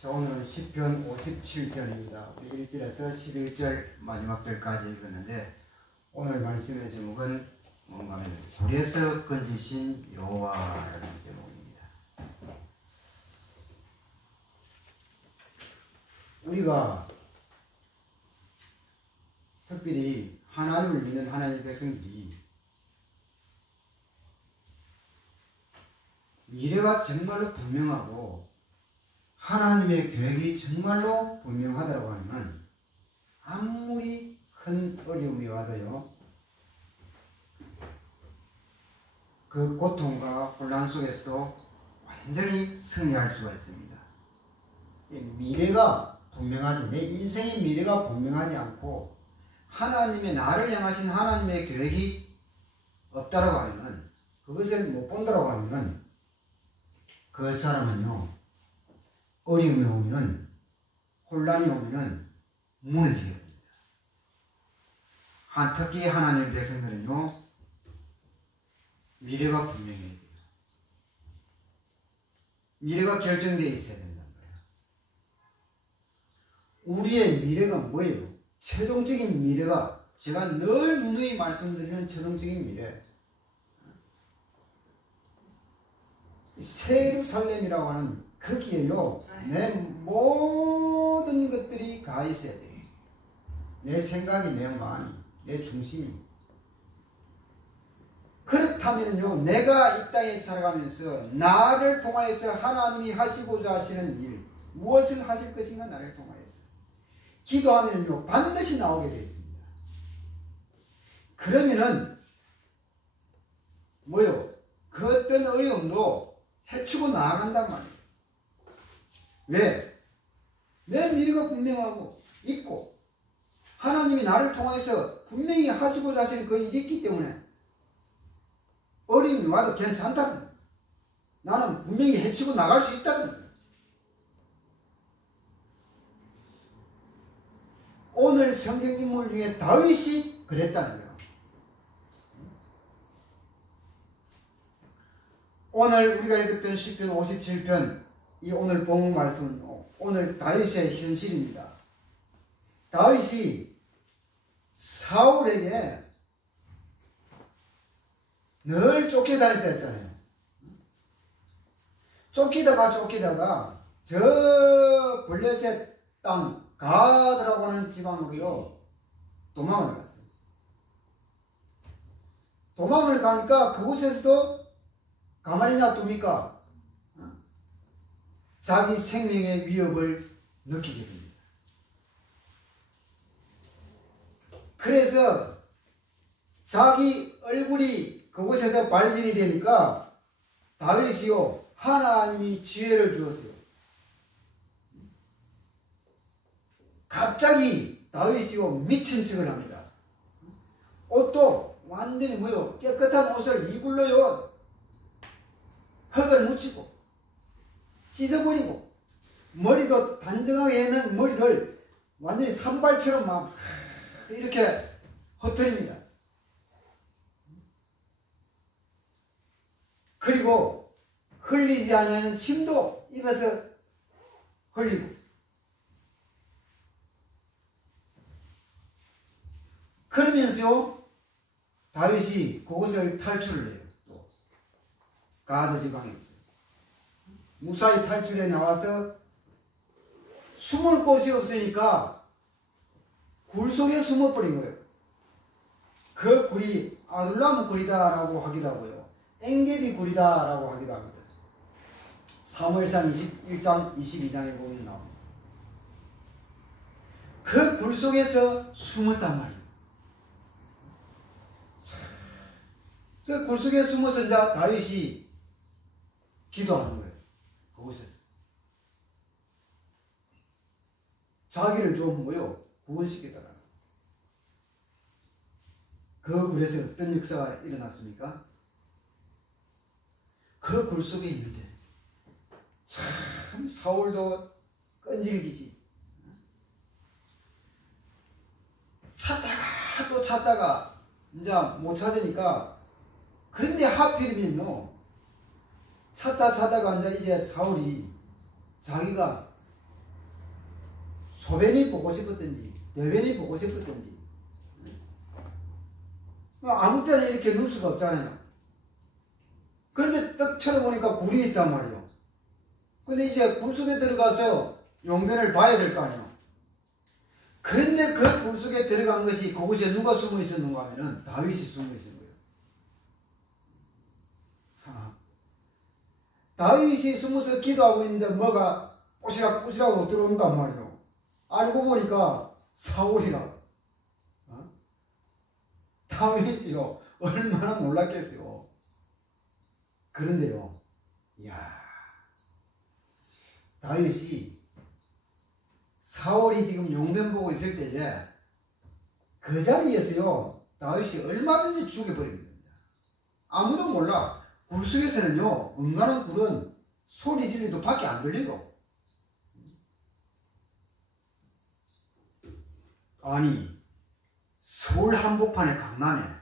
자, 오늘은 시편 57편입니다. 우리 1절에서 11절 마지막 절까지 읽었는데 오늘 말씀의 제목은 뭔가 하면 불에서 건지신 여호와라는 제목입니다. 우리가 특별히 하나님을 믿는 하나님의 백성들이 미래가 정말로 분명하고 하나님의 계획이 정말로 분명하다고 하면 아무리 큰 어려움이 와도요, 그 고통과 혼란 속에서도 완전히 승리할 수가 있습니다. 미래가 분명하지, 내 인생의 미래가 분명하지 않고 하나님의 나를 향하신 하나님의 계획이 없다라고 하면, 그것을 못 본다라고 하면 그 사람은요, 어려움이 오면은, 혼란이 오면은 무너지게 됩니다. 특히 하나님의 백성들은요, 미래가 분명해야 돼요. 미래가 결정되어 있어야 된다는 거예요. 우리의 미래가 뭐예요? 최종적인 미래가, 제가 늘 누누이 말씀드리는 최종적인 미래, 새 예루살렘이라고 하는 거기에요, 내 모든 것들이 가 있어야 돼요. 내 생각이, 내 마음이, 내 중심이. 그렇다면요, 내가 이 땅에 살아가면서 나를 통하여서 하나님이 하시고자 하시는 일, 무엇을 하실 것인가, 나를 통하여서 기도하면요 반드시 나오게 되어 있습니다. 그러면은 뭐요? 그 어떤 어려움도 헤치고 나아간단 말이에요. 왜? 내 미래가 분명하고 있고 하나님이 나를 통해서 분명히 하시고자 하시는 그 일이 있기 때문에 어려움이 와도 괜찮다는 거예요. 나는 분명히 헤치고 나갈 수 있다는 거예요. 오늘 성경 인물 중에 다윗이 그랬다는 거예요. 오늘 우리가 읽었던 시편 57편, 이 오늘 본문 말씀은 오늘 다윗의 현실입니다. 다윗이 사울에게 늘 쫓겨다녔다 했잖아요. 쫓기다가 저 블레셋 땅 가드라고 하는 지방으로요 도망을 갔어요. 도망을 가니까 그곳에서도 가만히 놔둡니까? 자기 생명의 위협을 느끼게 됩니다. 그래서 자기 얼굴이 그곳에서 발견이 되니까 다윗이요, 하나님이 지혜를 주었어요. 갑자기 다윗이요 미친 척을 합니다. 옷도 완전히 뭐요, 깨끗한 옷을 이불로요 흙을 묻히고 찢어버리고, 머리도 단정하게 해놓은 머리를 완전히 산발처럼 막 이렇게 흩어립니다. 그리고 흘리지 않는 침도 입에서 흘리고, 그러면서요 다윗이 그곳을 탈출을 해요. 또 가드 지방에 있어요. 무사히 탈출해 나와서 숨을 곳이 없으니까 굴 속에 숨어버린 거예요. 그 굴이 아둘람 굴이다라고 하기도 하고요, 엔게디 굴이다라고 하기도 합니다. 사무엘상 21장 22장에 보면 나옵니다. 그 굴 속에서 숨었단 말이에요. 그 굴 속에 숨어서 이제 다윗이 기도하는 거예요. 그곳에서 자기를 좀 뭐요 구원시키다가, 그 굴에서 어떤 역사가 일어났습니까? 그 굴 속에 있는데 참 사울도 끈질기지, 찾다가 또 찾다가 이제 못 찾으니까, 그런데 하필이면요 찾다가 이제 사울이 자기가 소변이 보고 싶었든지 대변이 보고 싶었든지 아무 때나 이렇게 넣을 수가 없잖아요. 그런데 딱 쳐다보니까 굴이 있단 말이에요. 근데 이제 굴 속에 들어가서 용변을 봐야 될 거 아니에요. 그런데 그 굴 속에 들어간 것이 그곳에 누가 숨어 있었는가 하면은 다윗이 숨어 있었는 거예요. 다윗이 숨어서 기도하고 있는데 뭐가 꼬시락꼬시락 들어온단 말이에요. 알고 보니까 사울이라. 다윗이요. 얼마나 놀랐겠어요. 그런데요. 이야. 다윗이 사울이 지금 용변 보고 있을 때에 그 자리에서요. 다윗이 얼마든지 죽여버리는 겁니다. 아무도 몰라. 굴 속에서는요. 은간한 굴은 소리 질러도 밖에 안 들려요. 아니 서울 한복판에 강남에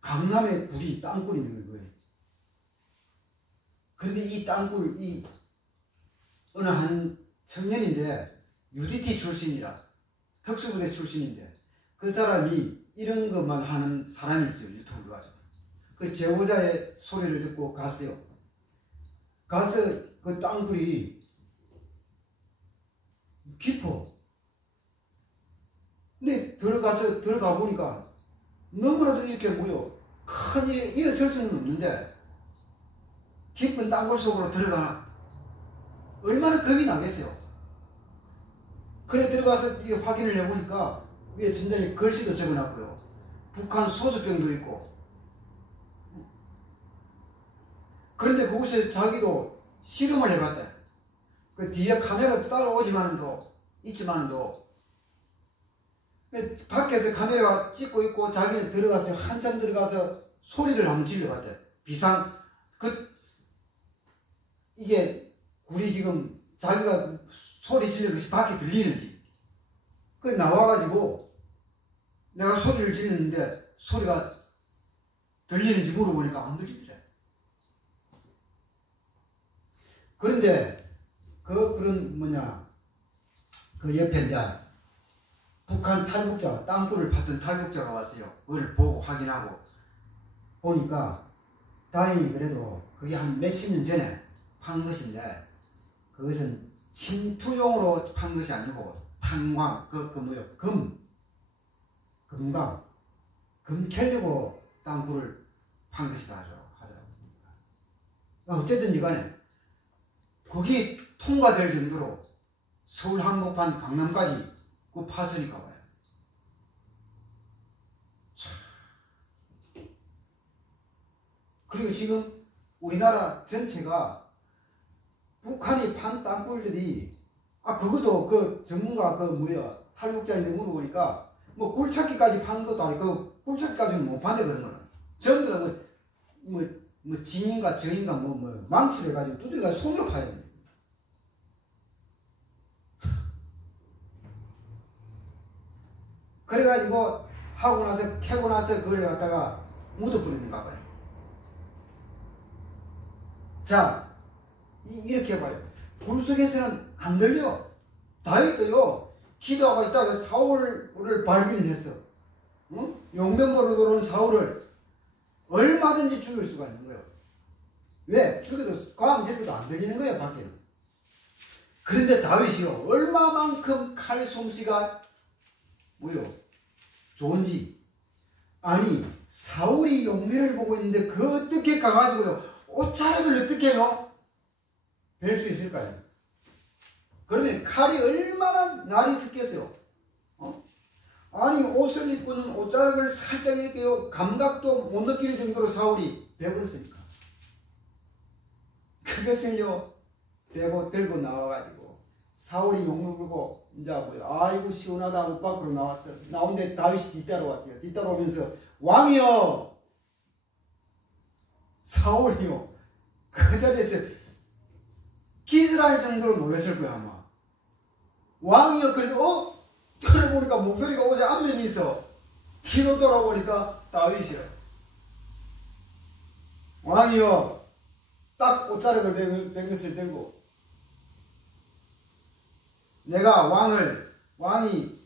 강남에 굴이 땅굴이 있는 거예요. 그런데 이 땅굴 이 어느 한 청년인데 UDT 출신이라 특수부대 출신인데 그 사람이 이런 것만 하는 사람이 있어요. 유튜브를 가지고. 그 제보자의 소리를 듣고 갔어요. 가서 그 땅굴이 깊어. 근데 들어가 보니까 너무나도 이렇게 큰 일어설 수는 없는데 깊은 땅굴 속으로 들어가나 얼마나 겁이 나겠어요. 그래 들어가서 확인을 해보니까 위에 천장에 글씨도 적어놨고요. 북한 소수병도 있고. 그런데 그곳에 자기도 실험을 해봤대. 그 뒤에 카메라도 있지만도 밖에서 카메라가 찍고 있고 자기는 들어가서 한참 들어가서 소리를 한번 질러봤대. 이게 굴이 지금 자기가 소리 질러는 것이 밖에 들리는지. 그래 나와가지고 내가 소리를 질렀는데 소리가 들리는지 물어보니까 안 들리더래. 그런데 그 옆에 이제 북한 탈북자, 땅굴을 팠던 탈북자가 왔어요. 그걸 보고 확인하고 보니까 다행히 그래도 그게 한 몇십 년 전에 판 것인데 그것은 침투용으로 판 것이 아니고 탄광, 금 캐려고 땅굴을 판 것이다 하더라고요. 어쨌든지 간에 그게 통과될 정도로 서울 한복판 강남까지 그 파서니까 봐요. 그리고 지금 우리나라 전체가 북한이 판 땅굴들이 그것도 그 전문가 탈북자인데 물어보니까 굴찾기까지 판 것도 아니고 굴찾기까지는 못 판대 그런 거는 전부 다 진인가 저인가 망치를 해가지고 두드려가지고 손으로 파야 됩니다. 그래가지고 하고 나서 캐고 나서 그걸 갖다가 묻어버리는가 봐요. 자, 이렇게 봐요. 굴 속에서는 안 들려. 다윗도요 기도하고 있다가 사울을 발견했어. 응? 용변보러 들어온 사울을 얼마든지 죽일 수가 있는 거예요. 왜? 죽여도 과음제도 안 들리는 거예요, 밖에는. 그런데 다윗이요 얼마만큼 칼 솜씨가 좋은지. 아니 사울이 용변을 보고 있는데 그 어떻게 가가지고요 옷자락을 어떻게 벨 수 있을까요? 그러면 칼이 얼마나 날이 섞였어요. 아니 옷을 입고는 옷자락을 살짝 이렇게요 감각도 못 느낄 정도로 사울이 배불렀으니까 그것을요 배고 들고 나와가지고 사울이 욕을 부르고 이제 아이고 시원하다 옷 밖으로 나왔어. 나온데 다윗이 뒤따라왔어요. 뒤따라오면서 왕이여. 사울이요 그 자리에서 기절할 정도로 놀랐을 거야 아마. 왕이요 그래도 돌아보니까 목소리가 어제 앞면이 있어. 뒤로 돌아보니까 다윗이요. 왕이요 딱 옷자락을 맹 것을 들고 내가 왕이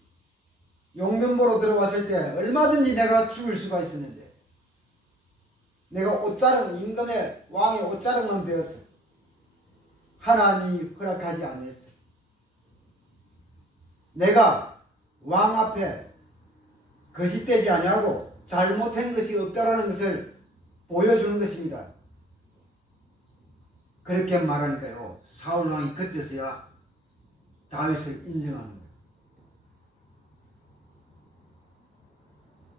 용면보로 들어왔을 때 얼마든지 내가 죽을 수가 있었는데 내가 임금의 왕의 옷자락만 베었어. 하나님이 허락하지 않았어. 내가 왕 앞에 거짓되지 아니하고 잘못한 것이 없다라는 것을 보여주는 것입니다. 그렇게 말하니까요, 사울 왕이 그때서야 다윗을 인정하는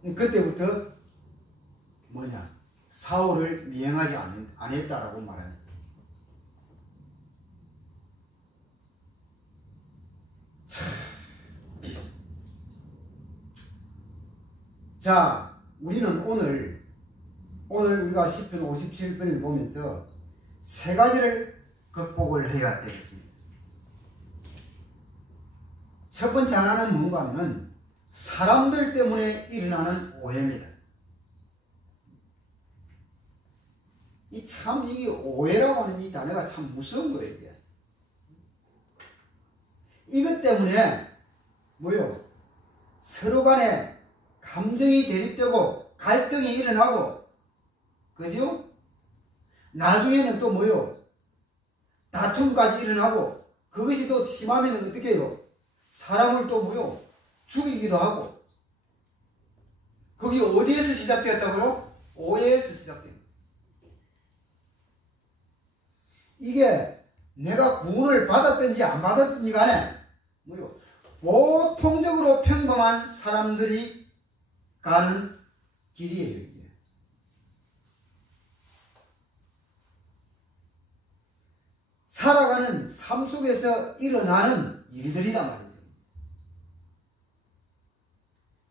거예요. 그때부터 사울을 미행하지 않았다라고 말합니다. 자, 우리는 오늘 우리가 시편 57편을 보면서 세 가지를 극복을 해야 되겠습니다. 첫 번째 하나는 뭔가 하면 사람들 때문에 일어나는 오해입니다. 이게 오해라고 하는 이 단어가 참 무서운 거예요. 이게. 이것 때문에 서로 간에 감정이 대립되고 갈등이 일어나고, 그죠? 나중에는 또 다툼까지 일어나고, 그것이 또 심하면 어떻게 해요? 사람을 또 죽이기도 하고. 그게 어디에서 시작되었다고요? 오해에서 시작됩니다. 이게 내가 구원을 받았든지 안 받았든지 간에 보통적으로 평범한 사람들이 가는 길이에요. 이게. 살아가는 삶 속에서 일어나는 일들이단 말이죠.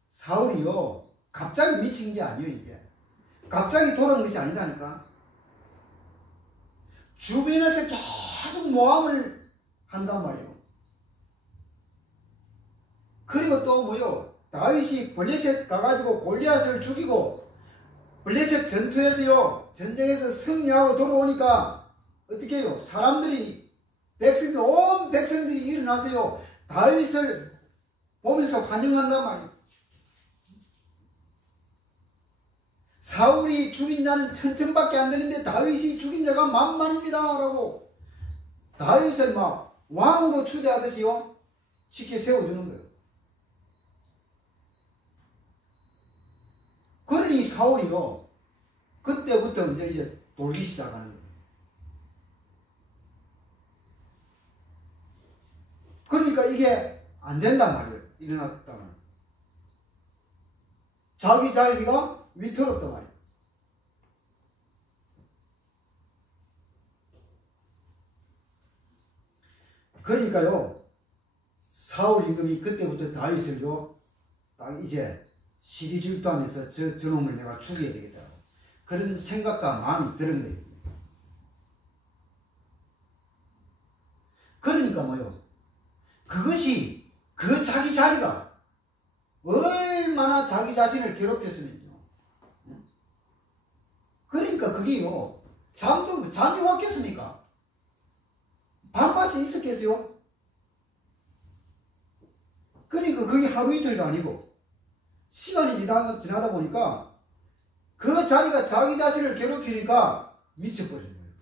사울이요, 갑자기 미친 게 아니에요. 이게 갑자기 돌아온 것이 아니다니까. 주변에서 계속 모함을 한단 말이에요. 그리고 또 다윗이 블레셋 가가지고 골리앗을 죽이고 블레셋 전투에서요, 전쟁에서 승리하고 돌아오니까 어떻게 해요? 사람들이, 온 백성들이 일어나서요, 다윗을 보면서 환영한단 말이에요. 사울이 죽인 자는 1000밖에 안 되는데 다윗이 죽인 자가 만만입니다 라고 다윗을 왕으로 추대하듯이요, 쉽게 세워주는 거예요. 그러니 사울이요, 그때부터 이제 돌기 시작하는 거예요. 그러니까 이게 안 된단 말이에요. 일어났다면 자기 자기가 위태롭단 말이에요. 그러니까요, 사울 임금이 그때부터 다윗을요, 딱 이제 시기 질투하면서 저놈을 내가 죽여야 되겠다, 그런 생각과 마음이 드는 거예요. 그러니까 그것이 그 자기 자리가 얼마나 자기 자신을 괴롭혔으면요. 그러니까 그게요, 잠이 왔겠습니까? 밤낮이 있었겠어요? 그러니까 그게 하루 이틀도 아니고 시간이 지나다 보니까 그 자리가 자기 자신을 괴롭히니까 미쳐버리는 거예요.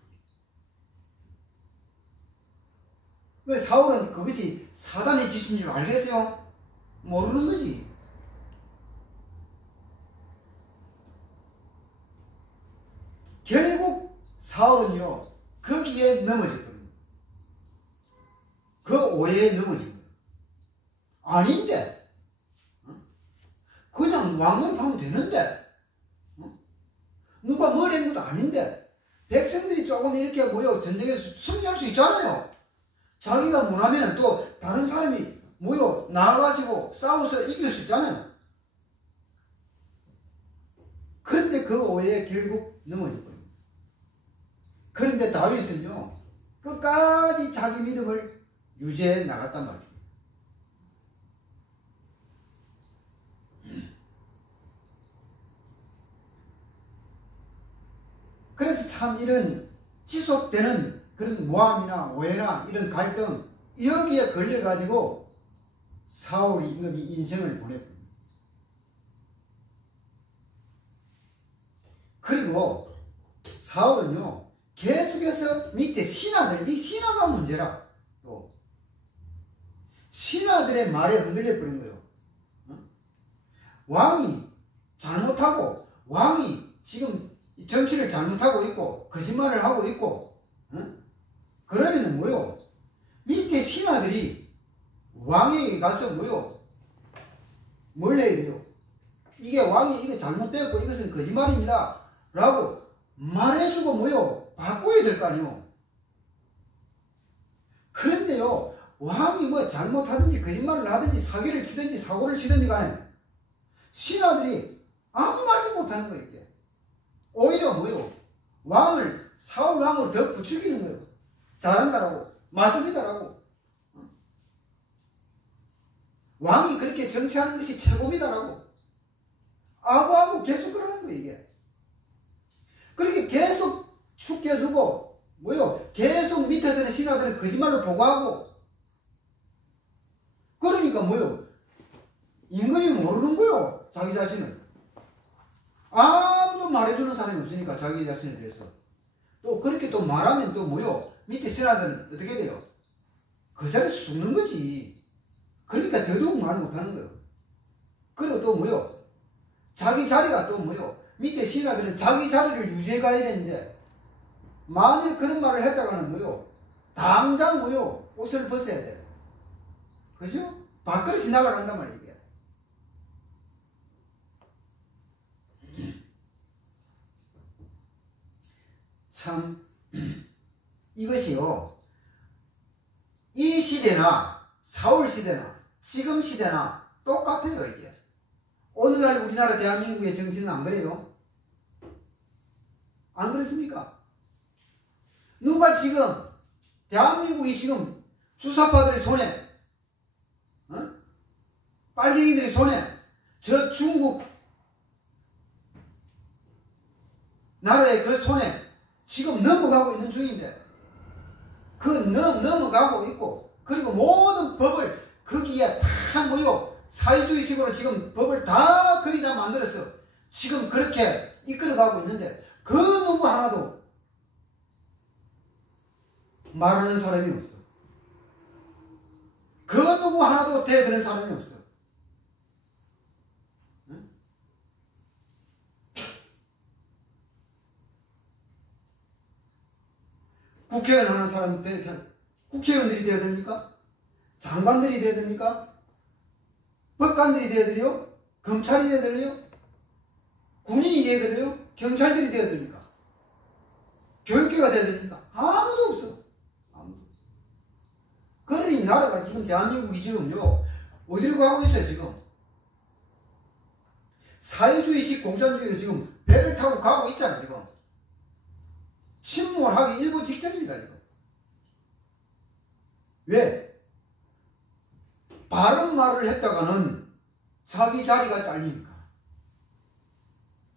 그 사울은 그것이 사단의 짓인 줄 알겠어요? 모르는 거지. 결국 사울은요, 거기에 넘어졌거든요. 그 오해에 넘어진 거예요. 아닌데, 그냥 왕노릇하면 되는데, 누가 뭘 한 것도 아닌데, 백성들이 조금 이렇게 모여 전쟁에서 승리할 수 있잖아요. 자기가 못하면 또 다른 사람이 모여 나와가지고 싸워서 이길 수 있잖아요. 그런데 그 오해에 결국 넘어질 거예요. 그런데 다윗은요, 끝까지 자기 믿음을 유지해 나갔단 말이에요. 그래서 참 이런 지속되는 그런 모함이나 오해나 이런 갈등, 여기에 걸려가지고 사울이 임금이 인생을 보냈습니다. 그리고 사울은요, 계속해서 밑에 신하들, 이 신하가 문제라. 또 신하들의 말에 흔들려 버린 거예요. 왕이 잘못하고, 왕이 지금 정치를 잘못하고 있고 거짓말을 하고 있고, 그러면은 뭐요? 밑에 신하들이 왕에게 가서 뭐요? 뭘 해야 돼요? 이게 왕이 이거 잘못되었고 이것은 거짓말입니다 라고 말해주고 뭐요? 바꿔야 될 거 아니요. 그런데요, 왕이 뭐 잘못하든지 거짓말을 하든지 사기를 치든지 사고를 치든지 간에 신하들이 아무 말도 못하는 거예요. 이게 오히려 뭐요? 왕을, 사울 왕을 더 부추기는 거예요. 잘한다라고, 맞습니다라고, 왕이 그렇게 정치하는 것이 최고입니다라고 아부하고 계속 그러는 거예요. 이게 그렇게 계속 축해주고 뭐요? 계속 밑에서는 신하들은 거짓말로 보고하고, 그러니까 뭐요? 임금이 모르는 거요. 자기 자신을 아무도 말해주는 사람이 없으니까 자기 자신에 대해서. 또 그렇게 또 말하면 또 뭐요? 밑에 신하들은 어떻게 돼요? 그 자리에서 죽는 거지. 그러니까 더더욱 말 못하는 거예요. 그리고 또 뭐요? 자기 자리가 또 뭐요? 밑에 신하들은 자기 자리를 유지해 가야 되는데, 만일 그런 말을 했다가는 뭐요? 당장 뭐요? 옷을 벗어야 돼. 그죠? 밥그릇이 나가란단 말이에요. 이게. 참 이것이요, 이 시대나 사울 시대나 지금 시대나 똑같아요. 이게 오늘날 우리나라 대한민국의 정치는 안 그래요? 안 그렇습니까? 누가 지금 대한민국이 지금 주사파들의 손에, 빨갱이들의 손에, 저 중국 나라의 그 손에 지금 넘어가고 있는 중인데, 그 넘어가고 있고, 그리고 모든 법을 거기에 다 모여 사회주의식으로 지금 법을 다 거의 다 만들어서 지금 그렇게 이끌어가고 있는데, 그 누구 하나도 말하는 사람이 없어. 그 누구 하나도 대드는 사람이 없어. 응? 국회의원 하는 사람이 국회의원들이 돼야 됩니까? 장관들이 돼야 됩니까? 법관들이 돼야 되요? 검찰이 돼야 되요? 군인이 돼야 되요? 경찰들이 돼야 됩니까? 교육계가 돼야 됩니까? 아무도 없어. 아무도. 그러니 나라가 지금 대한민국이 지금요, 어디로 가고 있어요? 지금 사회주의식 공산주의로 지금 배를 타고 가고 있잖아요. 지금 침몰하기 일보 직전입니다. 지금. 왜? 바른 말을 했다가는 자기 자리가 잘리니까.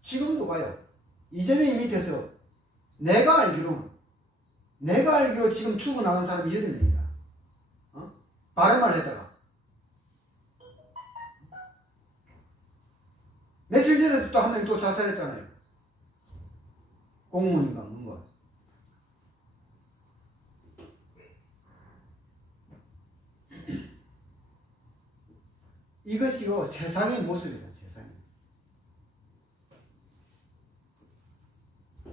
지금도 봐요. 이재명이 밑에서 내가 알기로 지금 죽어나간 사람이 8명이다. 바른 말을 했다가. 며칠 전에도 또 한 명 또 자살했잖아요. 공무원인가 뭔가. 이것이요, 세상의 모습이다. 세상의.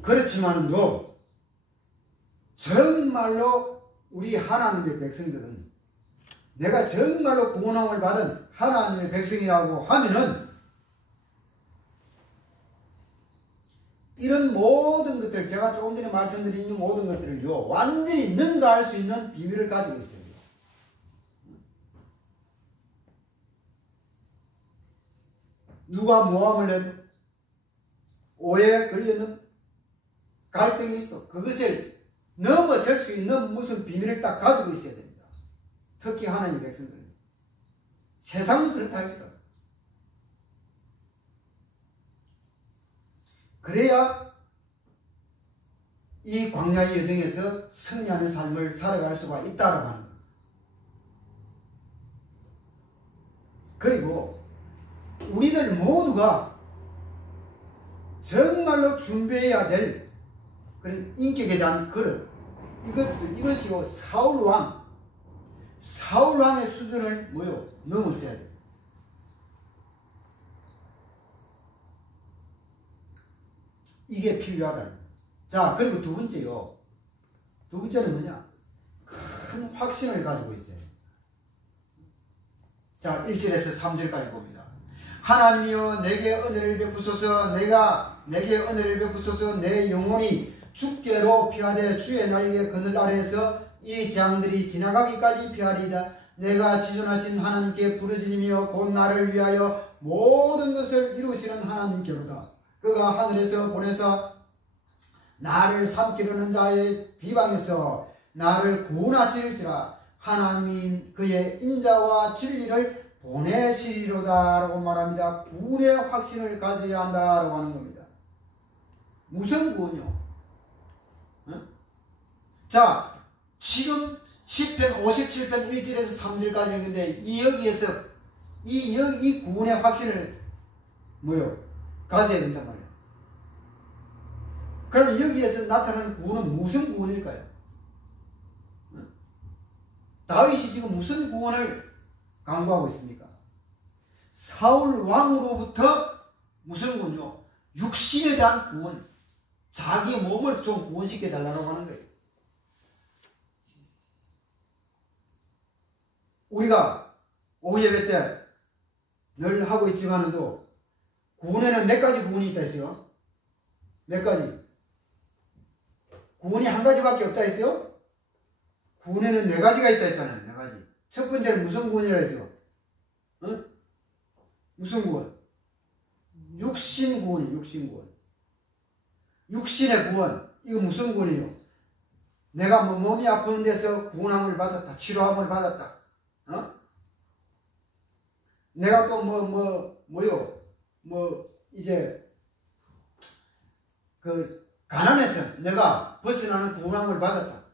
그렇지만도 정말로 우리 하나님의 백성들은, 내가 정말로 구원함을 받은 하나님의 백성이라고 하면은 이런 모든 것들, 제가 조금 전에 말씀드린 이 모든 것들을요, 완전히 능가할 수 있는 비밀을 가지고 있어요. 누가 모함을 해도, 오해에 걸려는 갈등이 있어. 그것을 넘어설 수 있는 무슨 비밀을 딱 가지고 있어야 됩니다. 특히 하나님의 백성들은. 세상은 그렇다 할지라도. 그래야 이 광야의 여정에서 승리하는 삶을 살아갈 수가 있다라고 하는 겁니다. 그리고 우리들 모두가 정말로 준비해야 될 그런 인격에 대한 그릇, 이것이요 사울왕의 수준을 넘었어야 돼. 이게 필요하다. 자, 그리고 두 번째요. 두 번째는 뭐냐? 큰 확신을 가지고 있어요. 자, 1절에서 3절까지 봅니다. 하나님이여 내게 은혜를 베푸소서. 내게 은혜를 베푸소서. 내 영혼이 주께로 피하되 주의 날개 그늘 아래에서 이 재앙들이 지나가기까지 피하리이다. 내가 지존하신 하나님께 부르짖으며 곧 나를 위하여 모든 것을 이루시는 하나님께로다. 그가 하늘에서 보내서 나를 삼키려는 자의 비방에서 나를 구원하실지라. 하나님이 그의 인자와 진리를 보내시리로다 라고 말합니다. 구원의 확신을 가져야 한다라고 하는 겁니다. 무슨 구원이요? 자, 지금 시편 57편 1절에서 3절까지 읽는데 여기에서 이 구원의 확신을 가져야 된단 말이에요. 그럼 여기에서 나타나는 구원은 무슨 구원일까요? 다윗이 지금 무슨 구원을 강구하고 있습니까? 사울 왕으로부터 무슨 구원이요? 육신에 대한 구원, 자기 몸을 좀 구원시켜 달라고 하는 거예요. 우리가 오후 예배 때 늘 하고 있지만도 구원에는 몇 가지 구원이 있다 했어요? 몇 가지? 구원이 한 가지밖에 없다 했어요? 구원에는 네 가지가 있다 했잖아요. 네 가지. 첫 번째는 무슨 구원이라 했어요? 무슨 구원? 육신 구원이에요. 육신 구원. 육신의 구원. 이거 무슨 구원이에요? 내가 몸이 아픈 데서 구원함을 받았다. 치료함을 받았다. 내가 또 이제 가난해서 내가 벗어나는 구원함을 받았다.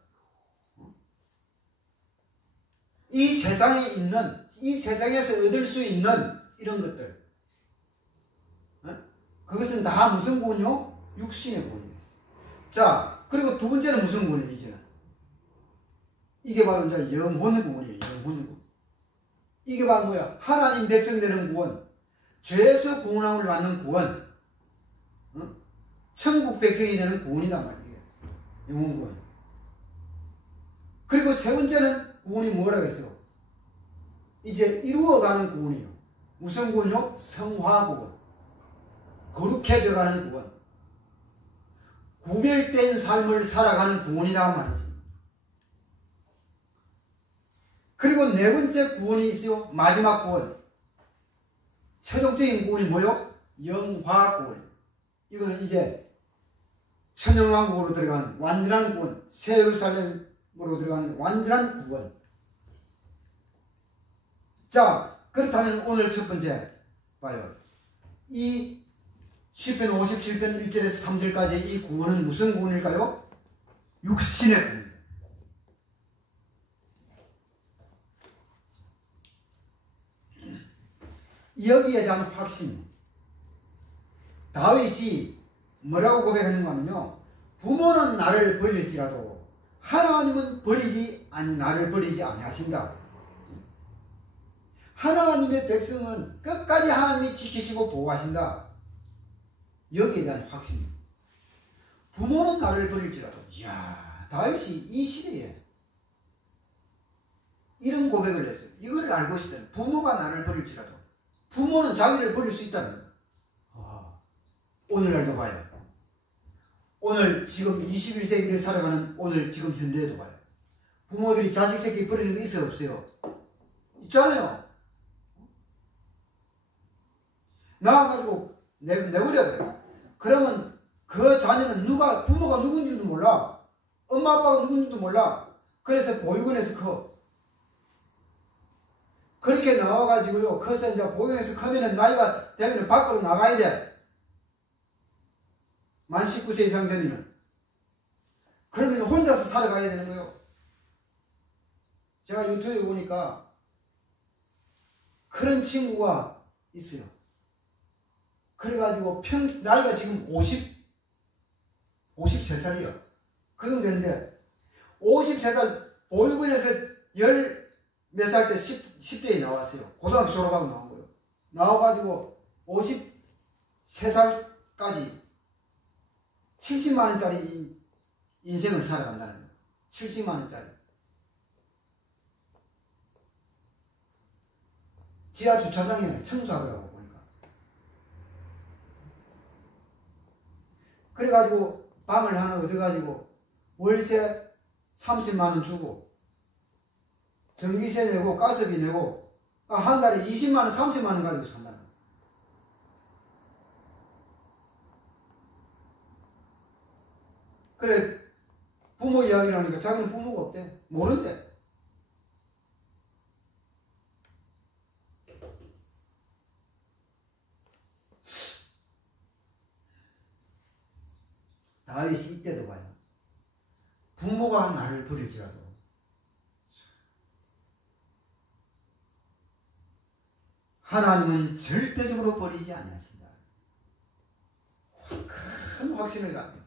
이 세상에 있는, 이 세상에서 얻을 수 있는 이런 것들, 그것은 다 무슨 구원이요? 육신의 구원이에요. 자, 그리고 두 번째는 무슨 구원이에요? 이제는 이게 바로 이제 영혼의 구원이에요. 영혼의 구원. 이게 바로 뭐야? 하나님 백성 되는 구원, 죄에서 구원함을 받는 구원, 천국 백성이 되는 구원이단 말이에요. 영혼 구원. 그리고 세 번째는 구원이 뭐라고 했어요? 이제 이루어가는 구원이에요. 무슨 구원이요? 성화 구원. 거룩해져 가는 구원. 구별된 삶을 살아가는 구원이다 말이지. 그리고 네 번째 구원이 있어요. 마지막 구원. 최종적인 구원이 뭐요? 영화 구원. 이거는 이제 천년왕국으로 들어가는 완전한 구원. 새 예루살렘으로 들어가는 완전한 구원. 자, 그렇다면 오늘 첫 번째 봐요. 이 시편 57편 1절에서 3절까지 이 구원은 무슨 구원일까요? 육신의 구원입니다. 여기에 대한 확신. 다윗이 뭐라고 고백하는가 하면요. 부모는 나를 버릴지라도 하나님은 나를 버리지 아니하신다. 하나님의 백성은 끝까지 하나님이 지키시고 보호하신다. 여기에 대한 확신입니다. 부모는 나를 버릴지라도. 이야, 다윗이 이 시대에 이런 고백을 했어요. 이걸 알고 있을 때 부모가 나를 버릴지라도 부모는 자기를 버릴 수 있다는 거예요. 오늘날도 봐요. 오늘 지금 21세기를 살아가는 오늘 지금 현대에도 봐요. 부모들이 자식 새끼 버리는 거 있어요? 없어요? 있잖아요. 나와가지고 내버려버려요. 그러면 그 자녀는 부모가 누군지도 몰라. 엄마 아빠가 누군지도 몰라. 그래서 보육원에서 커. 그렇게 나와가지고요. 커서 이제 보육원에서 크면은 나이가 되면 밖으로 나가야 돼. 만 19세 이상 되면. 그러면 혼자서 살아가야 되는 거예요. 제가 유튜브에 보니까 그런 친구가 있어요. 그래가지고 나이가 지금 53살이요. 그 정도 되는데 53살 보육원에서 몇 살 때 10대에 나왔어요. 고등학교 졸업하고 나온 거예요. 나와가지고 53살까지 70만원짜리 인생을 살아간다는 거예요. 70만원짜리. 지하 주차장에 청소하더라고 보니까. 그래가지고 방을 하나 얻어가지고 월세 30만원 주고 전기세 내고 가스비 내고 한 달에 20만원 30만원 가지고 산다는 거예요. 그래 부모 이야기를 하니까 자기는 부모가 없대. 모른대. 다윗이 이때도 봐요. 부모가 나를 버릴지라도 하나님은 절대적으로 버리지 않으신다. 큰 확신을 갖습니다.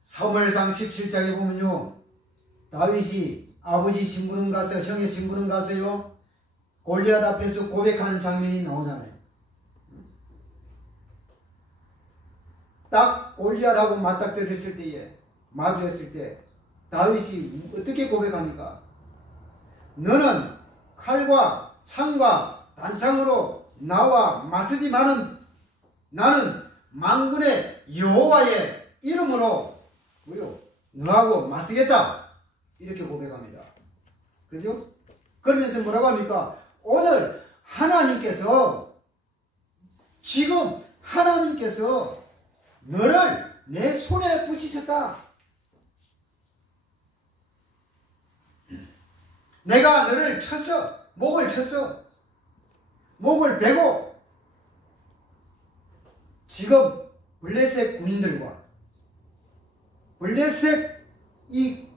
사무엘상 17장에 보면요, 다윗이 아버지 심부름 가서 형의 심부름 가서요 골리앗 앞에서 고백하는 장면이 나오잖아요. 딱 골리앗하고 맞닥뜨렸을 때에 마주했을 때 다윗이 어떻게 고백합니까? 너는 칼과 창과 단창으로 나와 맞서지만은 나는 만군의 여호와의 이름으로 너하고 맞서겠다. 이렇게 고백합니다. 그죠? 그러면서 뭐라고 합니까? 오늘 하나님께서 지금 하나님께서 너를 내 손에 붙이셨다. 내가 너를 쳤어. 목을 쳤어. 목을 베고 지금 블레셋 군인들과 블레셋 이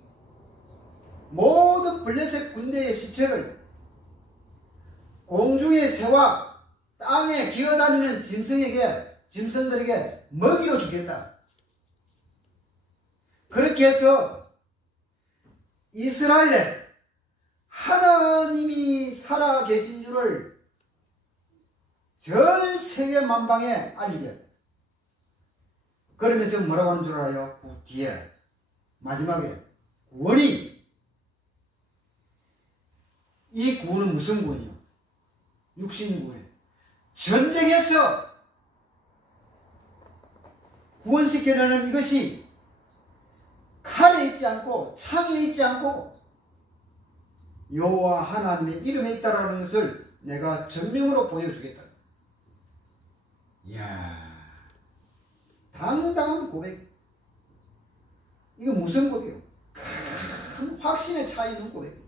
모든 블레셋 군대의 시체를 공중의 새와 땅에 기어다니는 짐승들에게 먹이로 주겠다. 그렇게 해서 이스라엘에 하나님이 살아계신 줄을 전 세계 만방에 알리겠다. 그러면서 뭐라고 하는 줄 알아요? 그 뒤에 마지막에 구원이, 이 구원은 무슨 구원이요? 육신 구원이에요. 전쟁에서 구원시키려는 이것이 칼에 있지 않고 창에 있지 않고 여호와 하나님의 이름에 있다라는 것을 내가 전명으로 보여주겠다. 이야, 당당한 고백. 이거 무슨 고백이에요? 큰 확신에 차 있는 고백이에요.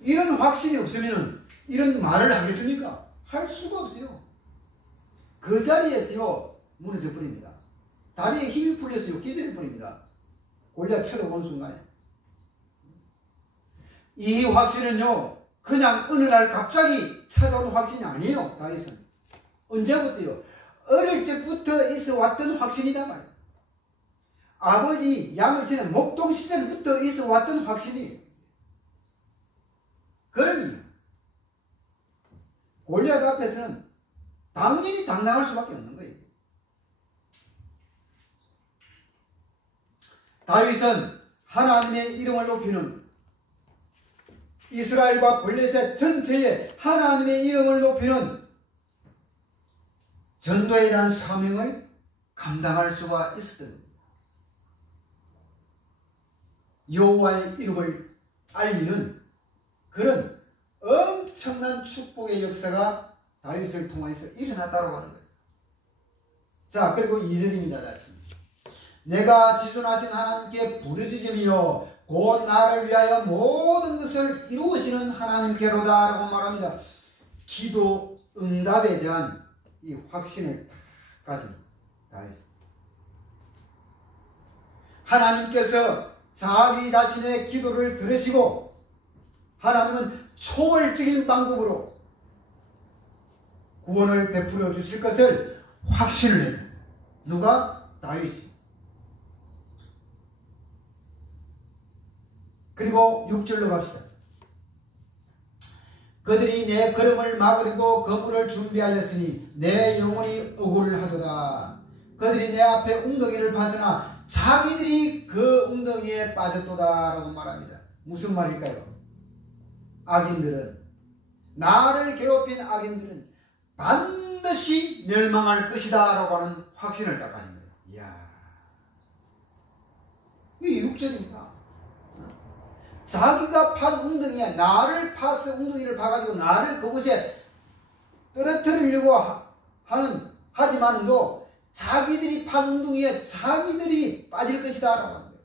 이런 확신이 없으면 이런 말을 하겠습니까? 할 수가 없어요. 그 자리에서요 무너져 버립니다. 다리에 힘이 풀려서요 기절해 버립니다. 골리앗 쳐다보는 순간에. 이 확신은요 그냥 어느 날 갑자기 찾아온 확신이 아니에요. 다윗은 언제부터요? 어릴 적부터 있어 왔던 확신이다 말이에요. 아버지 양을 치는 목동 시절부터 있어 왔던 확신이에요. 그러니 골리앗 앞에서는 당연히 당당할 수밖에 없는 거예요. 다윗은 하나님의 이름을 높이는, 이스라엘과 블레셋 전체에 하나님의 이름을 높이는 전도에 대한 사명을 감당할 수가 있었던 겁니다. 여호와의 이름을 알리는 그런 엄청난 축복의 역사가 다윗을 통해서 일어났다고 하는 거예요. 자, 그리고 2절입니다. 다시. 내가 지존하신 하나님께 부르짖으며 곧 나를 위하여 모든 것을 이루시는 하나님께로다 라고 말합니다. 기도 응답에 대한 이 확신을 가진 다윗. 하나님께서 자기 자신의 기도를 들으시고 하나님은 초월적인 방법으로 구원을 베풀어 주실 것을 확신을 했다. 누가? 다윗이. 그리고 6절로 갑시다. 그들이 내 걸음을 막으려고 거물을 준비하였으니 내 영혼이 억울하도다. 그들이 내 앞에 웅덩이를 파서나 자기들이 그 웅덩이에 빠졌도다 라고 말합니다. 무슨 말일까요? 악인들은, 나를 괴롭힌 악인들은 반드시 멸망할 것이다 라고 하는 확신을 딱 가진 거예요. 이야, 이게 6절입니다. 자기가 판 웅덩이에, 나를 파서 웅덩이를 파가지고 나를 그곳에 떨어뜨리려고 하지만도 자기들이 판 웅덩이에 자기들이 빠질 것이다 라고 하는 거예요.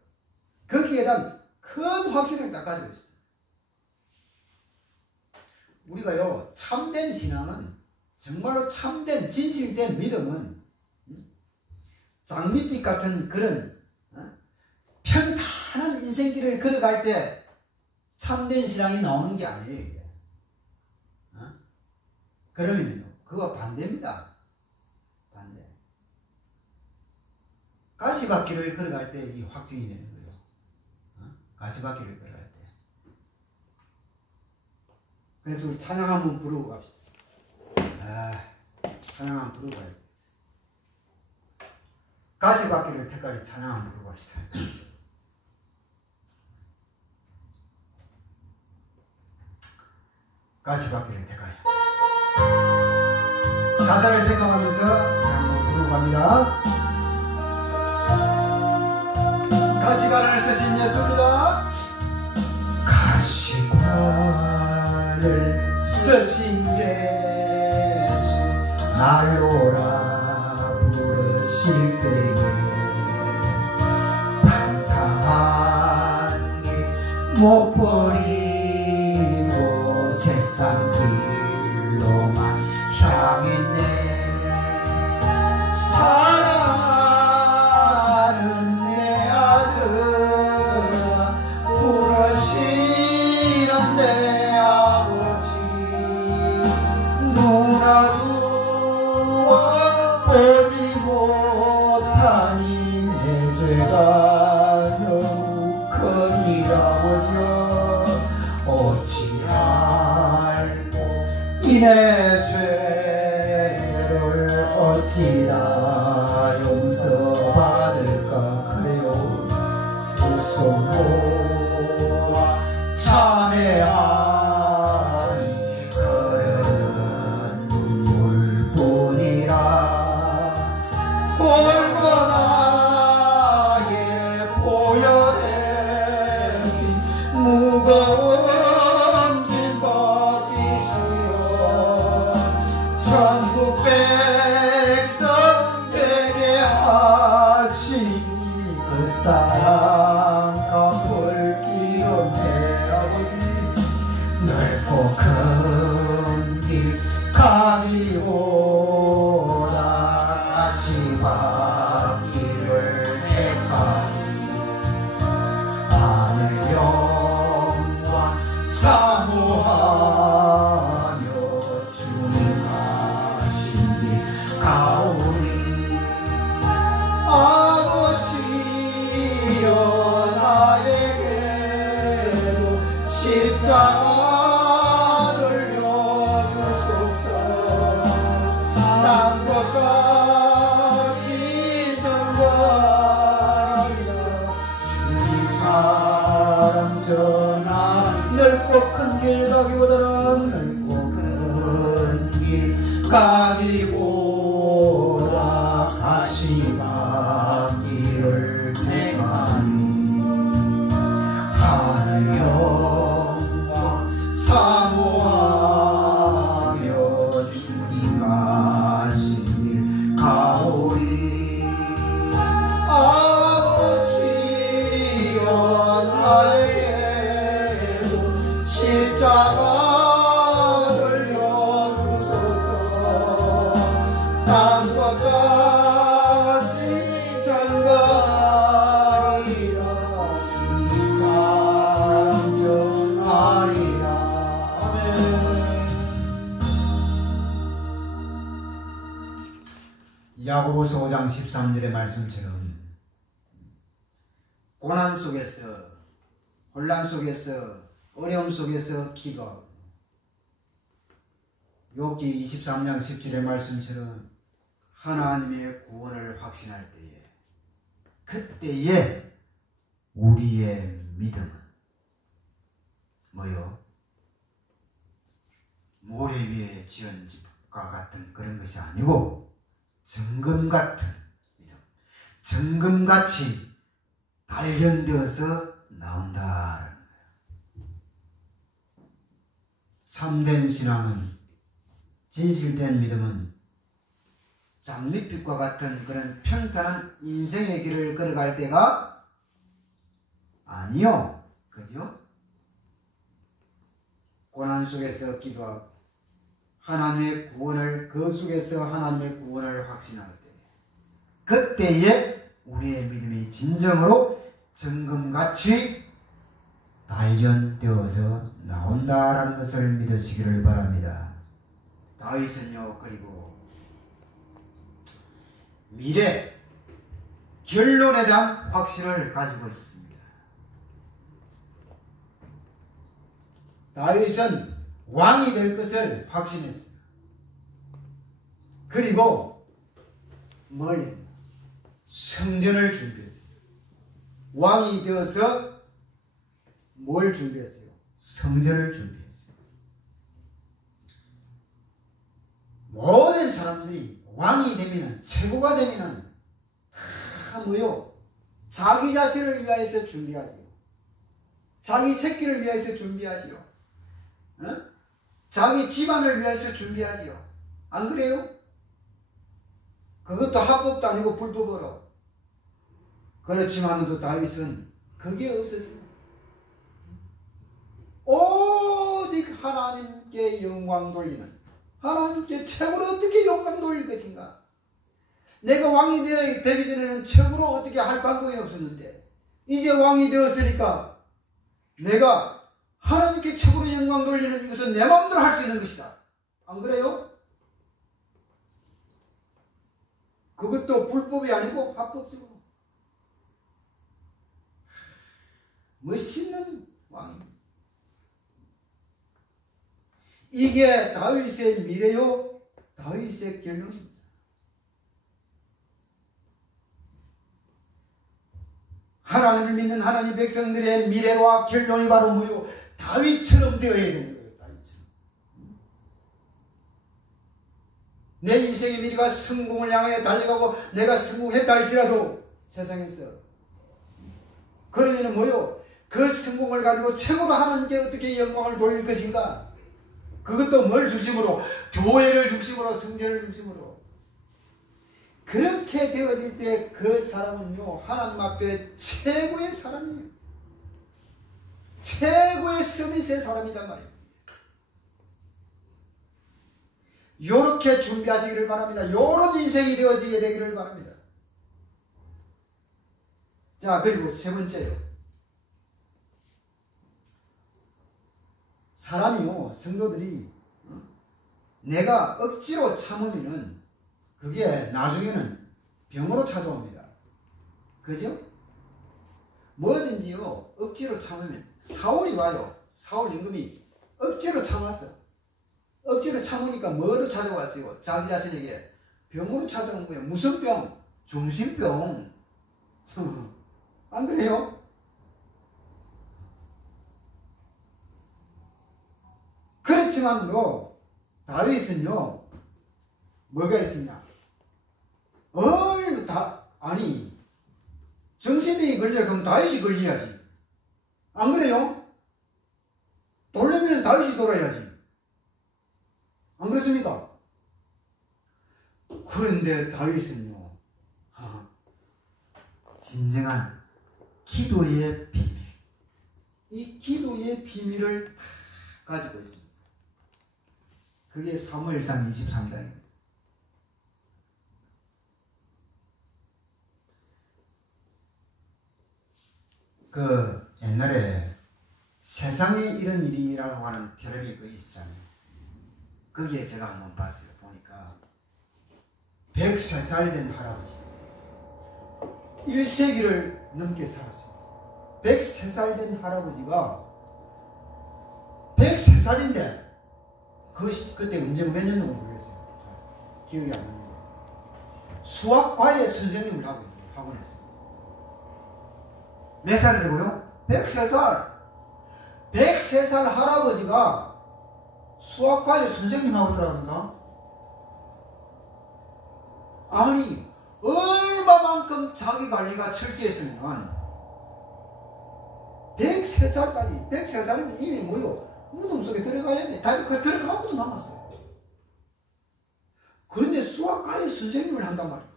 거기에 대한 큰 확신을 딱 가지고 있어요. 우리가요, 참된 신앙은, 정말로 참된 진실된 믿음은 장밋빛 같은 그런 평탄한 인생길을 걸어갈 때 참된 신앙이 나오는 게 아니에요. 그러면요, 그거 반대입니다. 반대. 가시밭길을 걸어갈 때 이 확증이 되는 거예요. 가시밭길을 걸어갈 때. 그래서 우리 찬양 한번 부르고 갑시다. 찬양 한번 부르고 가야겠어요. 가시밭길을 택하여 찬양 한번 부르고 갑시다. 가시밭길을 택하여. 가사를 생각하면서 한번 부르고 갑니다. 가시관을 쓰신 예수입니다. 가시관을 쓰신 예수, 날로라 부르실 때에 방탕한 길 못 버리고 세상 길로만 향했네. 사랑하는 내 아들아, 부르시는 내 아버지, 눈아두어 보지 못하니 내 죄가 너무 크니라. 어찌할꼬 이내 죄를 어찌다 용서받을까. 그래요, 두 손 모아 참회하니 그러는 눈물뿐이라. 골고나의 보혈에 무거운 짐 벗기시어 천국 백성 되게 하시니 그 사랑 갚을 길 없네. 아버지, 넓고 큰 길 가리오라. 가시밭길을 택하니 하늘 영광 사모하며 주님 가신 길 가오리. 아버지여, 나에게도 십자가를 려주소서. 땅끝까지 전가리라. 주님 사랑 전하. 넓고 큰 길 가기보다는 넓고 큰 길 가기보다 가시밭길을 택하니 하늘 영광 사모하며 주님 가신 길 가오리. 아버지여, 나에게 야고보서 5장 13절의 말씀처럼 고난 속에서, 혼란 속에서, 어려움 속에서 기도하고, 욥기 23장 10절의 말씀처럼 하나님의 구원을 확신할 때에, 그때에 우리의 믿음은 뭐요? 모래 위에 지은 집과 같은 그런 것이 아니고 정금 같은 믿음, 정금같이 단련되어서 나온다라는 거예요. 참된 신앙은, 진실된 믿음은 장밋빛과 같은 그런 평탄한 인생의 길을 걸어갈 때가 아니요. 그죠? 고난 속에서 기도하고 하나님의 구원을, 그 속에서 하나님의 구원을 확신할 때, 그때에 우리의 믿음이 진정으로 정금같이 단련되어서 나온다라는 것을 믿으시기를 바랍니다. 다윗은요, 그리고 미래 결론에 대한 확신을 가지고 있습니다. 다윗은 왕이 될 것을 확신했어요. 그리고 뭘 했나? 성전을 준비했어요. 왕이 되어서 뭘 준비했어요? 성전을 준비했어요. 모든 사람들이 왕이 되면은, 최고가 되면은 다 뭐요? 자기 자신을 위하여서 준비하지요. 자기 새끼를 위하여서 준비하지요. 어? 자기 집안을 위해서 준비하지요. 안 그래요? 그것도 합법도 아니고 불법으로. 그렇지만도 다윗은 그게 없었어요. 오직 하나님께 영광 돌리는, 하나님께 최고로 어떻게 영광 돌릴 것인가. 내가 왕이 되기 전에는 최고로 어떻게 할 방법이 없었는데, 이제 왕이 되었으니까 내가 하나님께 최고로 영광 돌리는 이것은 내 마음대로 할 수 있는 것이다. 안 그래요? 그것도 불법이 아니고 합법적으로. 멋있는 왕입니다. 이게 다윗의 미래요, 다윗의 결론입니다. 하나님을 믿는 하나님 백성들의 미래와 결론이 바로 뭐요? 다윗처럼 되어야 되는 거예요. 다윗처럼. 내 인생의 미래가 성공을 향해 달려가고 내가 성공했다 할지라도 세상에서, 그러면 뭐요? 그 성공을 가지고 최고로 하나님께 어떻게 영광을 돌릴 것인가? 그것도 뭘 중심으로? 교회를 중심으로, 성전을 중심으로. 그렇게 되어질 때 그 사람은요, 하나님 앞에 최고의 사람이에요. 최고의 서밋의 사람이단 말이에요. 요렇게 준비하시기를 바랍니다. 요런 인생이 되어지게 되기를 바랍니다. 자, 그리고 세 번째요. 사람이요, 성도들이 내가 억지로 참으면은 그게 나중에는 병으로 찾아옵니다. 그죠? 뭐든지요, 억지로 참으면, 사울이 와요. 사울 임금이 억지로 참았어. 억지로 참으니까 뭐로 찾아왔어요? 자기 자신에게 병으로 찾아온 거예요. 무슨 병? 정신병. 안 그래요? 그렇지만요, 다윗은요, 뭐가 있었냐? 아니, 정신병이 걸려, 그럼 다윗이 걸려야지. 안 그래요? 돌려면 다윗이 돌아야지. 안 그렇습니까? 그런데 다윗은요, 진정한 기도의 비밀, 이 기도의 비밀을 다 가지고 있습니다. 그게 사무엘상 23장입니다. 그 옛날에 세상에 이런 일이라고 하는 텔레비 그 있잖아요. 거기에 제가 한번 봤어요. 보니까 103살 된 할아버지. 1세기를 넘게 살았어요. 103살 된 할아버지가 103살인데 그때 언제 몇 년도인지 모르겠어요. 기억이 안 납니다. 수학과의 선생님을 하고 있는 학원에서. 몇 살이라고요? 103살. 103살 할아버지가 수학과의 선생님 하고 있더라니까. 아니 얼마만큼 자기 관리가 철저했으면 103살까지 103살이면 이미 뭐요? 무덤 속에 들어가야 돼. 다 들어가고도 남았어요. 그런데 수학과의 선생님을 한단 말이에요.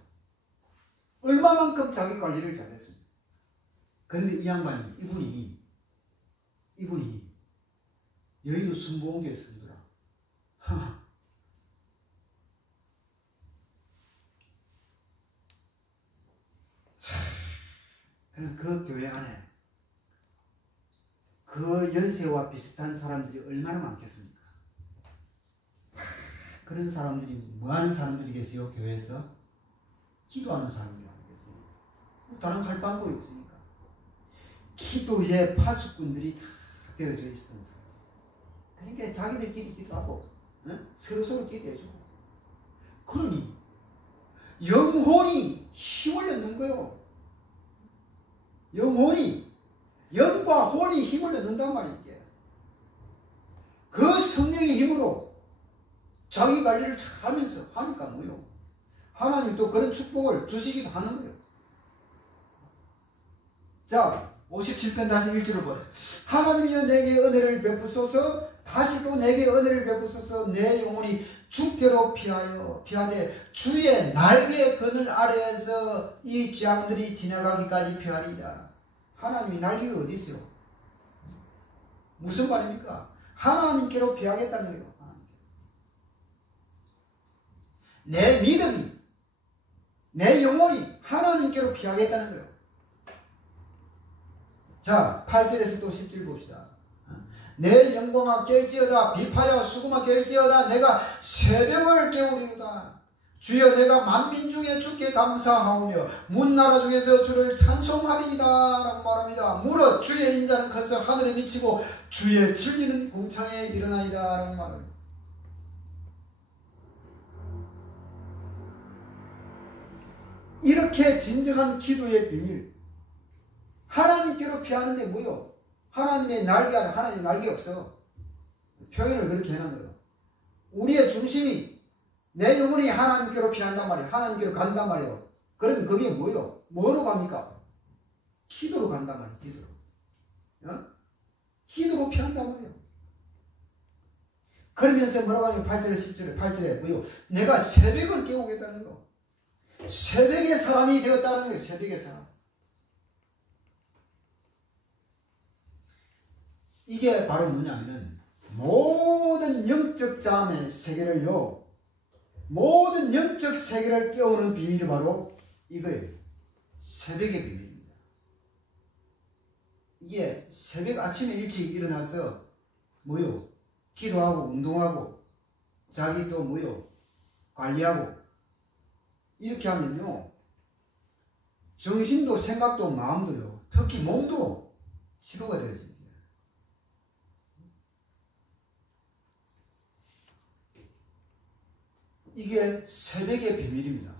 얼마만큼 자기 관리를 잘했습니까? 그런데 이 양반이 이분이 여의도 순복음교회 선더라. 그럼 그 교회 안에 그 연세와 비슷한 사람들이 얼마나 많겠습니까? 그런 사람들이 뭐하는 사람들이 계세요? 교회에서? 기도하는 사람들이 많이 계세요. 다른 할 방법이 없으니까. 기도의 파수꾼들이 다 되어져 있었던 사람. 그러니까 자기들끼리 기도하고 서로서로 기도해주고. 그러니 영혼이 힘을 얻는 거예요. 영과 혼이 힘을 얻는단 말이에요. 그 성령의 힘으로 자기 관리를 잘 하면서 하니까 뭐요? 하나님 또 그런 축복을 주시기도 하는 거예요. 자, 57편 다시 1절을 보래. 하나님이여 내게 은혜를 베푸소서. 다시 또 내게 은혜를 베푸소서. 내 영혼이 주께로 피하되 주의 날개 그늘 아래에서 이 재앙들이 지나가기까지 피하리이다. 하나님이 날개가 어디 있어요? 무슨 말입니까? 하나님께로 피하겠다는 거예요. 내 믿음이, 내 영혼이 하나님께로 피하겠다는 거예요. 자, 8절에서 또 10절 봅시다. 내 영광아 깰지어다. 비파여 수금아 깰지어다. 내가 새벽을 깨우리로다. 주여 내가 만민 중에 주께 감사하오며 문나라 중에서 주를 찬송하리이다 라고 말합니다. 무릇 주의 인자는 커서 하늘에 미치고 주의 진리는 궁창에 일어나이다 라고 말합니다. 이렇게 진정한 기도의 비밀, 하나님께로 피하는데 뭐요? 하나님의 날개 안에 하나님의 날개 없어. 표현을 그렇게 해놓은 거예요. 우리의 중심이 내 영혼이 하나님께로 피한단 말이에요. 하나님께로 간단 말이에요. 그러면 그게 뭐요? 뭐로 갑니까? 기도로 간단 말이에요. 기도로. 기도로 피한단 말이에요. 그러면서 뭐라고 하냐면 8절에 10절에 8절에 뭐요? 내가 새벽을 깨우겠다는 거. 새벽의 사람이 되었다는 거예요. 새벽의 사람. 이게 바로 뭐냐면은 모든 영적 잠의 세계를요, 모든 영적 세계를 깨우는 비밀이 바로 이거예요. 새벽의 비밀입니다. 이게 새벽 아침에 일찍 일어나서 뭐요? 기도하고 운동하고 자기 또 뭐요? 관리하고 이렇게 하면요, 정신도 생각도 마음도요, 특히 몸도 치료가 되어집니다. 이게 새벽의 비밀입니다.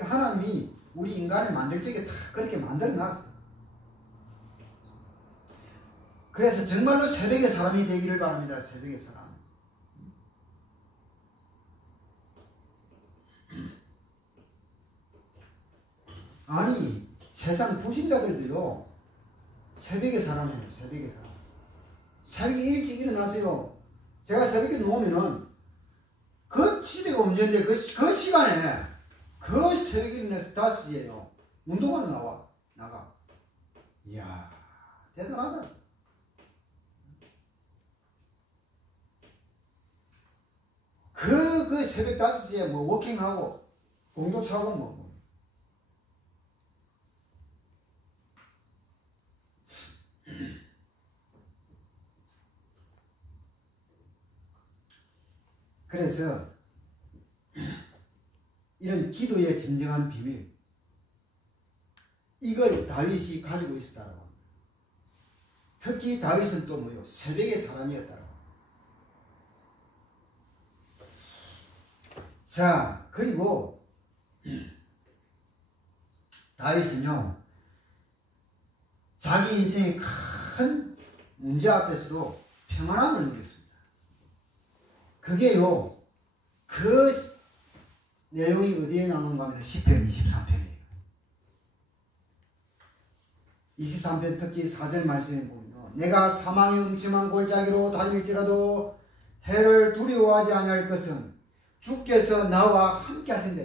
하나님이 우리 인간을 만들 적에 다 그렇게 만들어 놨어요. 그래서 정말로 새벽의 사람이 되기를 바랍니다. 새벽의 사람. 아니, 세상 불신자들도요, 새벽의 사람이에요. 새벽의 사람. 새벽에 일찍 일어나세요. 제가 새벽에 누우면은 그 집에 없는데 그 시간에 그 새벽에 일어나서 5시에요. 운동하러 나가. 이야, 대단하다. 그 새벽 5시에 뭐 워킹하고 공도 차고 뭐. 그래서 이런 기도의 진정한 비밀, 이걸 다윗이 가지고 있었다고 합니다. 특히 다윗은 또 뭐요? 새벽의 사람이었다고. 자, 그리고 다윗은요, 자기 인생의 큰 문제 앞에서도 평안함을 누렸습니다. 그게요, 그 내용이 어디에 나오는가 하면 시편 23편이에요. 23편 특히 4절 말씀에 보면, 내가 사망의 음침한 골짜기로 다닐지라도 해를 두려워하지 아니할 것은 주께서 나와 함께 하신다.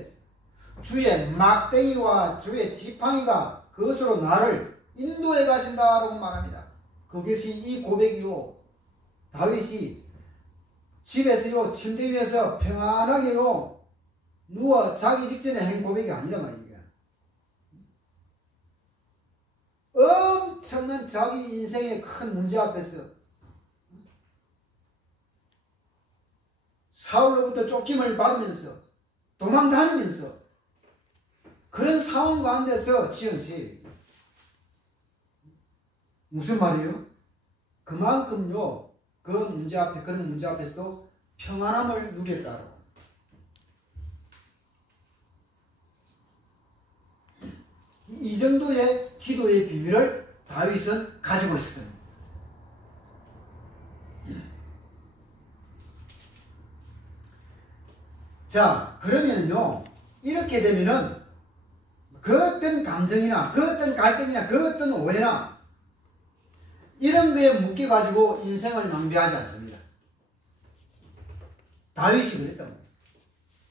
주의 막대기와 주의 지팡이가 그것으로 나를 인도해 가신다라고 말합니다. 그것이 이 고백이요, 다윗이 집에서요, 침대 위에서 평안하게요 누워 자기 직전에 한 고백이 아니다 말이에요. 엄청난 자기 인생의 큰 문제 앞에서 사울로부터 쫓김을 받으면서 도망 다니면서 그런 상황 가운데서 지은씨 무슨 말이에요? 그만큼요 그 문제 앞에, 그런 문제 앞에서도 평안함을 누렸다고. 이 정도의 기도의 비밀을 다윗은 가지고 있었습니다. 자, 그러면요, 이렇게 되면은 그 어떤 감정이나 그 어떤 갈등이나 그 어떤 오해나 이런 거에 묶여가지고 인생을 낭비하지 않습니다. 다윗이 그랬단 말이에요.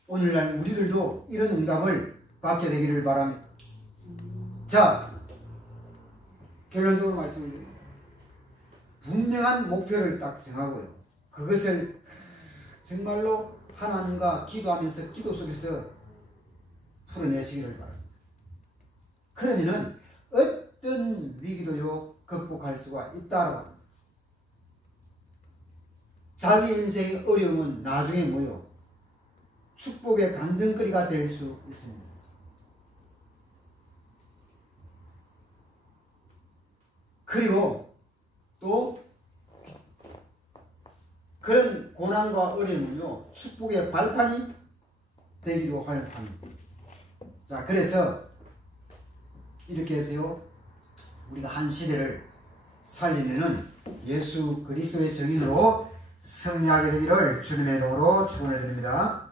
오늘날 우리들도 이런 응답을 받게 되기를 바랍니다. 자, 결론적으로 말씀을 드립니다. 분명한 목표를 딱 정하고요, 그것을 정말로 하나님과 기도하면서 기도 속에서 풀어내시기를 바랍니다. 그러면은 어떤 위기도요 극복할 수가 있다라고 합니다. 자기 인생의 어려움은 나중에 뭐요? 축복의 간증거리가 될 수 있습니다. 그리고 또 그런 고난과 어려움은요 축복의 발판이 되기도 합니다. 자, 그래서 이렇게 해서요 우리가 한 시대를 살리면은 예수 그리스도의 증인으로 승리하게 되기를 주님의 이름으로 축원을 드립니다.